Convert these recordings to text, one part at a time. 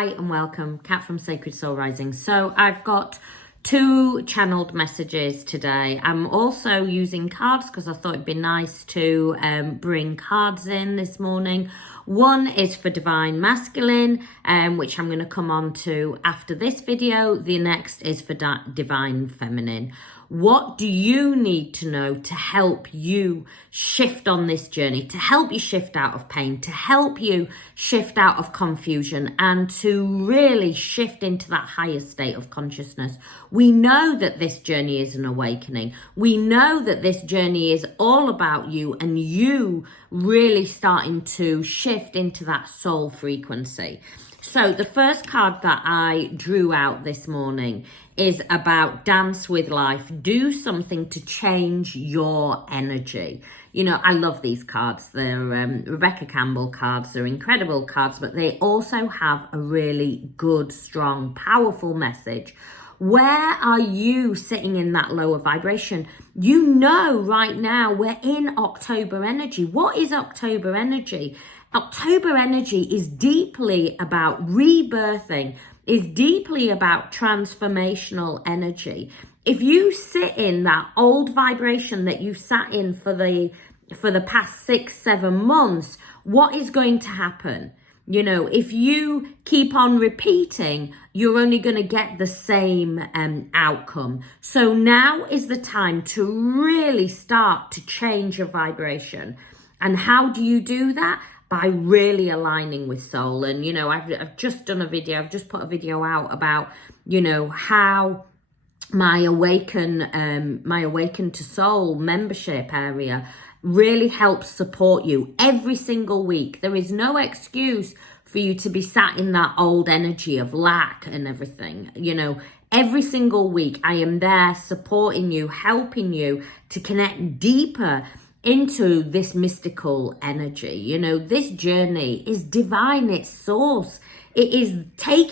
Hi and welcome, Kat from Sacred Soul Rising. So I've got two channeled messages today. I'm also using cards because I thought it'd be nice to bring cards in this morning. One is for Divine Masculine, which I'm going to come on to after this video. The next is for Divine Feminine. What do you need to know to help you shift on this journey, to help you shift out of pain, to help you shift out of confusion, and to really shift into that higher state of consciousness? We know that this journey is an awakening. We know that this journey is all about you and you really starting to shift into that soul frequency. So the first card that I drew out this morning is about dance with life. Do something to change your energy. You know, I love these cards. They're Rebecca Campbell cards. They're incredible cards, but they also have a really good, strong, powerful message. Where are you sitting in that lower vibration? You know right now we're in October energy. What is October energy? October energy is deeply about rebirthing, is deeply about transformational energy. If you sit in that old vibration that you sat in for the past 6-7 months, what is going to happen? You know, if you keep on repeating, you're only going to get the same outcome. So now is the time to really start to change your vibration. And how do you do that? By really aligning with soul. And, you know, I've just done a video, I've just put a video out about, you know, how my Awaken to Soul membership area really helps support you every single week. There is no excuse for you to be sat in that old energy of lack and everything. You know, every single week I am there supporting you, helping you to connect deeper into this mystical energy. You know, this journey is divine, it's source. It is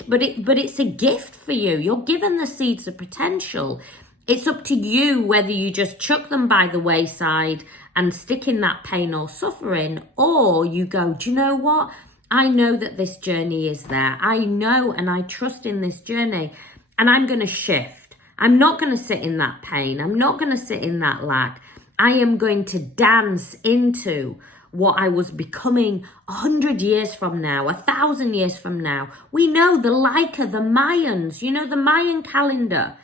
but it's a gift for you. You're given the seeds of potential. It's up to you whether you just chuck them by the wayside and stick in that pain or suffering, or you go, do you know what? I know that this journey is there. I know and I trust in this journey, and I'm going to shift. I'm not going to sit in that pain. I'm not going to sit in that lack. I am going to dance into what I was becoming 100 years from now, 1,000 years from now. We know the Laika, the Mayans, you know, the Mayan calendar.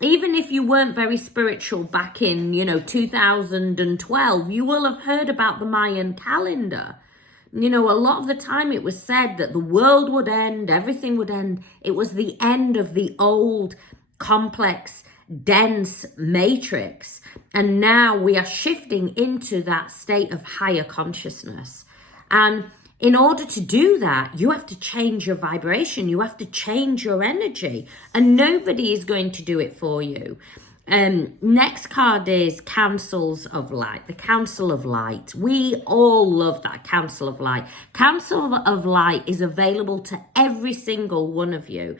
Even if you weren't very spiritual back in, you know, 2012, you will have heard about the Mayan calendar. You know, a lot of the time it was said that the world would end, everything would end. It was the end of the old, complex, dense matrix. And now we are shifting into that state of higher consciousness. And in order to do that, you have to change your vibration. You have to change your energy. And nobody is going to do it for you. Next card is Councils of Light, the Council of Light. We all love that Council of Light. Council of Light is available to every single one of you.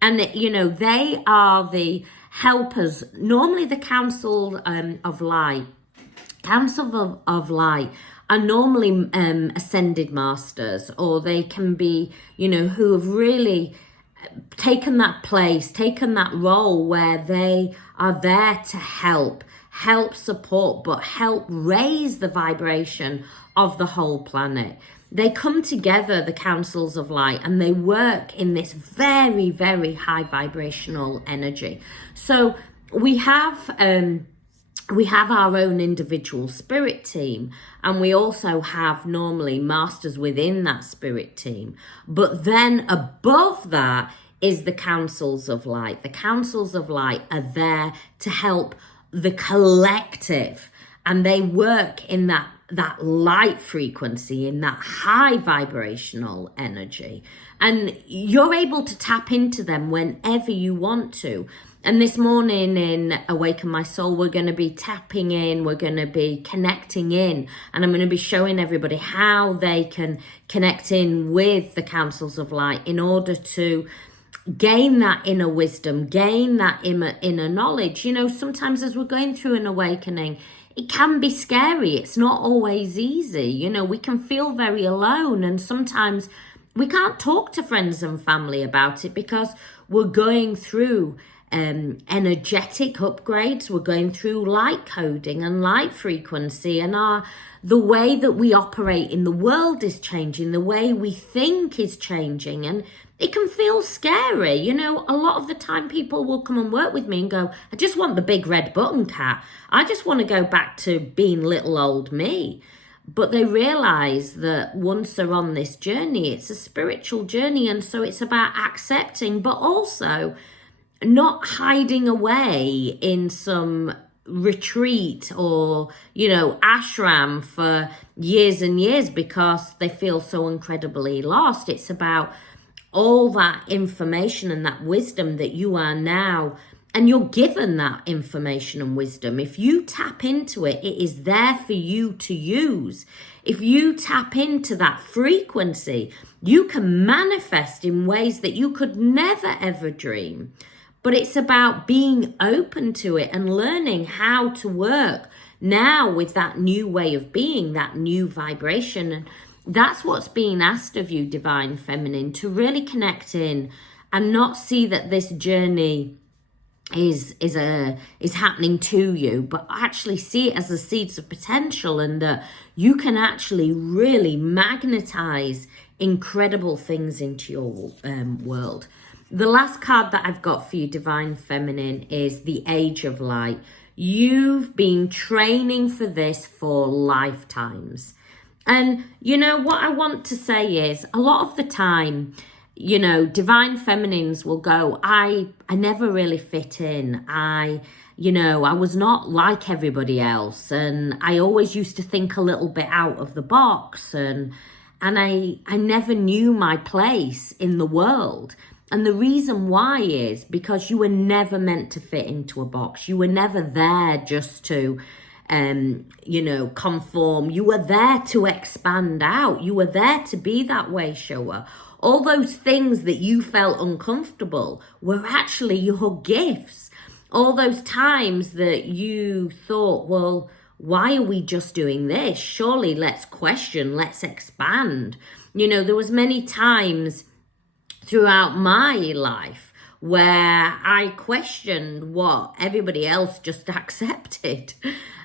And, you know, they are the helpers. Normally the Council of Light are normally ascended masters, or they can be, you know, who have really taken that place, taken that role where they are there to help support, but help raise the vibration of the whole planet. They come together, the Councils of Light, and they work in this very, very high vibrational energy. So we have our own individual spirit team, and we also have normally masters within that spirit team. But then above that is the Councils of Light. The Councils of Light are there to help the collective, and they work in that light frequency, in that high vibrational energy. And you're able to tap into them whenever you want to. And this morning in Awaken My Soul, we're going to be tapping in, we're going to be connecting in, and I'm going to be showing everybody how they can connect in with the Councils of Light in order to gain that inner wisdom, gain that inner knowledge. You know, sometimes as we're going through an awakening, it can be scary. It's not always easy. You know, we can feel very alone, and sometimes we can't talk to friends and family about it because we're going through energetic upgrades. We're going through light coding and light frequency, and the way that we operate in the world is changing. The way we think is changing, and it can feel scary. You know, a lot of the time people will come and work with me and go, I just want the big red button, Kat. I just want to go back to being little old me. But they realize that once they're on this journey, it's a spiritual journey. And so it's about accepting, but also not hiding away in some retreat or, you know, ashram for years and years because they feel so incredibly lost. It's about all that information and that wisdom that you are now, and you're given that information and wisdom. If you tap into it, it is there for you to use. If you tap into that frequency, you can manifest in ways that you could never ever dream. But it's about being open to it and learning how to work now with that new way of being, that new vibration. And that's what's being asked of you, Divine Feminine, to really connect in and not see that this journey is happening to you, but actually see it as the seeds of potential, and that you can actually really magnetize incredible things into your world. The last card that I've got for you, Divine Feminine, is the Age of Light. You've been training for this for lifetimes. And, you know, what I want to say is, a lot of the time, you know, Divine Feminines will go, I never really fit in. I was not like everybody else. And I always used to think a little bit out of the box. And I never knew my place in the world. And the reason why is because you were never meant to fit into a box. You were never there just to, conform. You were there to expand out. You were there to be that way shower. All those things that you felt uncomfortable were actually your gifts. All those times that you thought, well, why are we just doing this? Surely let's question, let's expand. You know, there was many times throughout my life where I questioned what everybody else just accepted.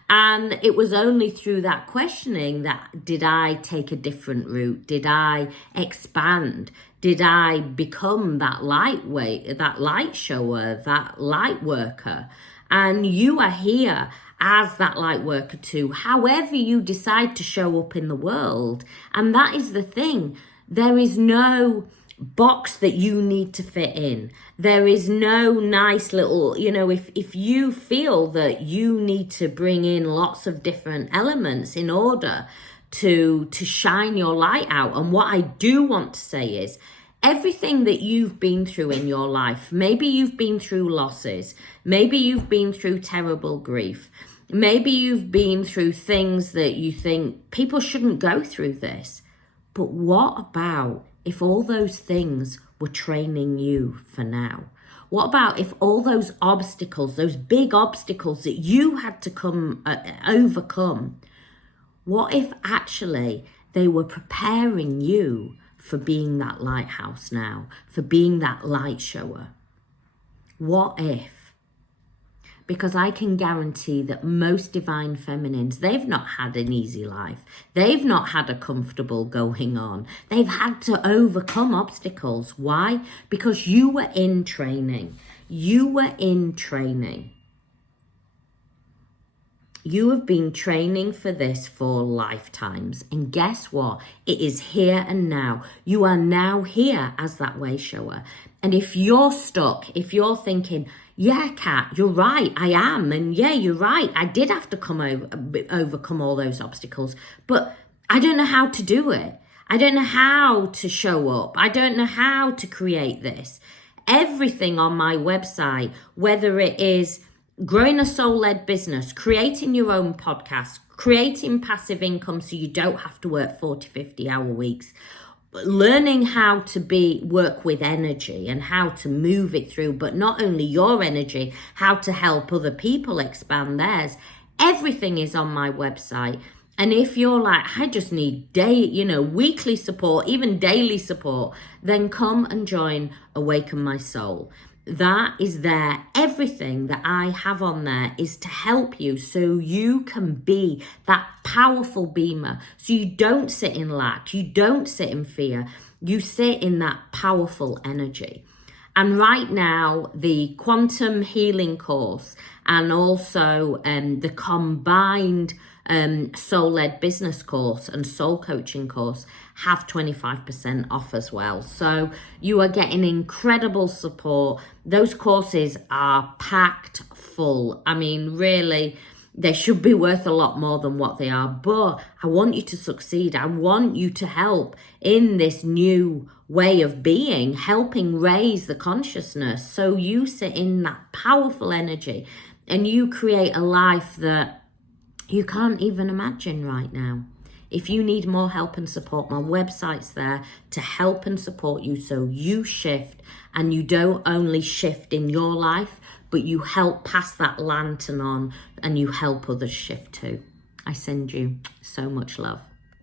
And it was only through that questioning that did I take a different route? Did I expand? Did I become that lightweight, that light shower, that light worker? And you are here as that light worker too, however you decide to show up in the world. And that is the thing. There is no box that you need to fit in. There is no nice little, if you feel that you need to bring in lots of different elements in order to shine your light out. And what I do want to say is, everything that you've been through in your life, maybe you've been through losses, maybe you've been through terrible grief, maybe you've been through things that you think people shouldn't go through this. But what about if all those things were training you for now? What about if all those obstacles, those big obstacles that you had to overcome, what if actually they were preparing you for being that lighthouse now, for being that light shower? What if? Because I can guarantee that most Divine Feminines, they've not had an easy life. They've not had a comfortable going on. They've had to overcome obstacles. Why? Because you were in training. You were in training. You have been training for this for lifetimes. And guess what? It is here and now. You are now here as that way shower. And if you're stuck, if you're thinking, yeah, Kat, you're right, I am. And yeah, you're right, I did have to overcome all those obstacles. But I don't know how to do it. I don't know how to show up. I don't know how to create this. Everything on my website, whether it is growing a soul-led business, creating your own podcast, creating passive income so you don't have to work 40, 50-hour weeks, learning how to work with energy and how to move it through, but not only your energy, how to help other people expand theirs. Everything is on my website. And if you're like, I just need weekly support, even daily support, then come and join Awaken My Soul. That is there. Everything that I have on there is to help you so you can be that powerful beamer. So you don't sit in lack, you don't sit in fear, you sit in that powerful energy. And right now, the quantum healing course and also the combined soul-led business course and soul coaching course have 25% off as well. So you are getting incredible support. Those courses are packed full. I mean, really, they should be worth a lot more than what they are, but I want you to succeed. I want you to help in this new way of being, helping raise the consciousness so you sit in that powerful energy and you create a life that you can't even imagine right now. If you need more help and support, my website's there to help and support you so you shift, and you don't only shift in your life, but you help pass that lantern on and you help others shift too. I send you so much love.